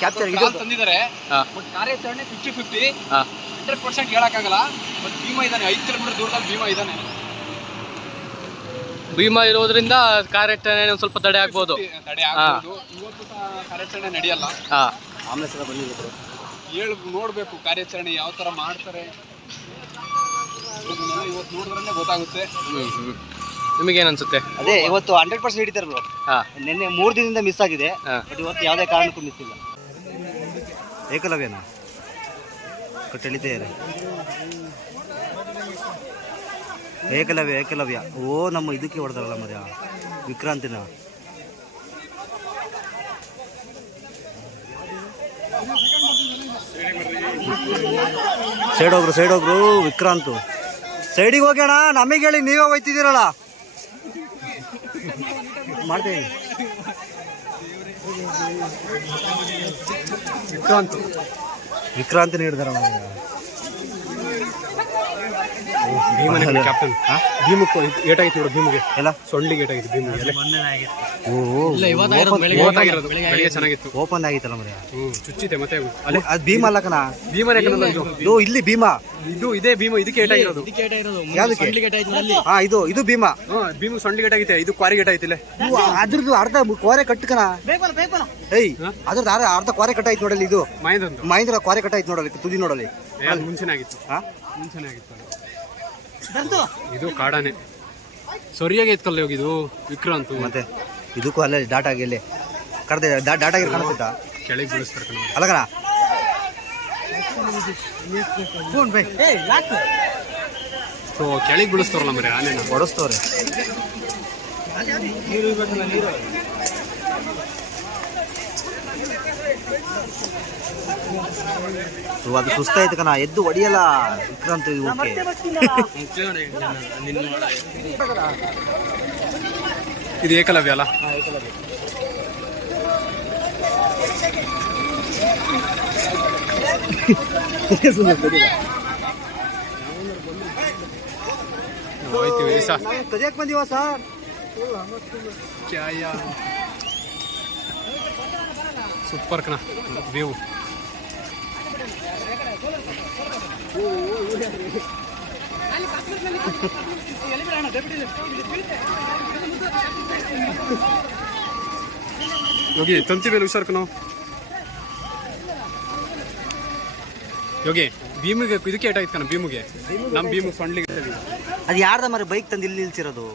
Capture ತಂದಿದ್ದಾರೆ. But ಕಾರ್ಯಾಚರಣೆ 50-50 100% ಹೇಳಕ್ಕಾಗಲ್ಲ. ಬಟ್ ಭೀಮ ಇದ್ದಾನೆ, 5 ಕಿಲೋಮೀಟರ್ ದೂರದಲ್ಲಿ ಭೀಮ ಇದ್ದಾನೆ. ಭೀಮ ಇರೋದ್ರಿಂದ ಕಾರ್ಯಾಚರಣೆ ಒಂದು ಸ್ವಲ್ಪ ತಡೆ ಆಗ್ಬೋದು. ಇವತ್ತು ಕಾರ್ಯಾಚರಣೆ ನಡೆಯಲ್ಲ. ಆಮ್ಲೆನ್ಸ್ ಬಂದಿದ್ರು ನೋಡ್ಬೇಕು ಕಾರ್ಯಾಚರಣೆ ಯಾವ ತರ ಮಾಡ್ತಾರೆ ಇವತ್ತು ನೋಡಿದ್ರೆ ಗೊತ್ತಾಗುತ್ತೆ. ನಿಮಗೇನು ಅನ್ಸುತ್ತೆ? ಅದೇ ಇವತ್ತು 100% ಹಿಡಿತಾರೆ ಬ್ರೋ. ನಿನ್ನೆ 3 ದಿನದಿಂದ ಮಿಸ್ ಆಗಿದೆ, ಬಟ್ ಇವತ್ತು ಯಾವುದೇ ಕಾರಣಕ್ಕೂ ಮಿಸ್ ಇಲ್ಲ. ಏಕಲವ್ಯನ ಕಟ್ಟೆಳಿತೇ ಇದೆ. ಏಕಲವ್ಯ ಓ ನಮ್ಮ ಇದಕ್ಕೆ ಹೊಡೆದಾರಲ್ಲ ಮರ್ಯ ವಿಕ್ರಾಂತಿನ. ಸೈಡ್ ಹೋಗ್ರು ವಿಕ್ರಾಂತ್. ಸೈಡಿಗೆ ಹೋಗೋಣ, ನಮಗೆ ಹೇಳಿ ನೀವೇ ಹೋಯ್ತಿದ್ದೀರಲ್ಲ ಮಾಡ್ತೇವೆ. ವಿಕ್ರಾಂತ್ ಹಿಡಿದಾರಲ್ಲ ಭೀಮನೇ ಕ್ಯಾಪ್ಟನ್. ಭೀಮಕ್ಕೆ ಏಟಾಗಿತ್ತು ನೋಡು, ಭೀಮಿಗೆ ಎಲ್ಲ ಸೊಂಡಿಗೆ ಏಟಾಗಿತ್ತು ಭೀಮಿಗೆ. ಚೆನ್ನಾಗಿತ್ತು, ಓಪನ್ ಆಗಿತ್ತಲ್ಲ ಮರ ಚುಚ್ಚಿತೆ. ಮತ್ತೆ ಅದು ಭೀಮ ಅಲ್ಲ ಕಣ, ಭೀಮನೇ ಇಲ್ಲಿ ಭೀಮ ಇದೇ ಭೀಮ. ಇದಕ್ಕೆ ಏಟಾಗಿರೋದು ಇದು ಭೀಮ. ಭೀಮ ಸೊಂಡಿಗೆ ಏಟಾಗಿತ್ತೆ, ಇದು ಕ್ವಾರಿಗೆ ಏಟಾಗಿತ್ತಿಲ್ಲ. ಅದ್ರದ್ದು ಅರ್ಧ ಕೋರೆ ಕಟ್ಟು ಕಣ. ಅದ್ರದ್ದು ಅರ್ಧ ಕೋರೆ ಕಟ್ಟಾಯ್ತು ನೋಡಲಿ. ಇದು ಮಹೇಂದ್ರ ಕೋರೆ ಕಟ್ಟಾಯ್ತು ನೋಡಲಿ, ತುದಿ ನೋಡಲಿ. ಮುಂಚೆನೇ ಆಗಿತ್ತು. ಇದು ಕಾಡಾನೆ ಸರಿಯಾಗಿ ಎತ್ಕಲ್ಲ ಹೋಗಿದ್ದು ವಿಕ್ರಾಂತ್. ಮತ್ತೆ ಇದಕ್ಕೂ ಅಲ್ಲೇ ಡಾಟಾ ಆಗಿ ಇಲ್ಲಿ ಕರೆದ ಡಾಟಾ ಆಗಿ ಕಾಣಿಸುತ್ತಾ ಕೆಳಗೆ ಬೀಳಿಸ್ತಾರೆ ಅಲ್ಲಗಣ. ಸೊ ಕೆಳಗೆ ಬೀಳಿಸ್ತಾರಲ್ಲ ಮರಿ ಆನೆನ ಹೊಡೆಸ್ತವ್ರೆ. ಅದು ಸುಸ್ತಾಯ್ತು ಕಣ, ಎದ್ದು ಹೊಡಿಯಲ್ಲ ವಿಕ್ರಾಂತ್. ಇದು ಏಕಲವ್ಯ ಅಲ್ಲ. ಕದಿಯಕ್ ಬಂದಿವ ಸರ್. ಸೂಪರ್ ಕಣ ವ್ಯೂ. ಯೋಗಿ ತಂತಿ ಮೇಲೆ ಹುಷಾರ್ ಕಣೋ. ಯೋಗಿ ಭೀಮಿಗೆ ಇದಕ್ಕೆ ಏಟಾಯ್ತು ಕಣ, ಭೀಮಿಗೆ ನಮ್ಮ ಭೀಮಿಗೆ ಸೊಂಡ್ಲಿಗೆ. ಅದು ಯಾರ್ದ ಮರ ಬೈಕ್ ತಂದು ಇಲ್ಲಿ ನಿಲ್ಸಿರೋದು?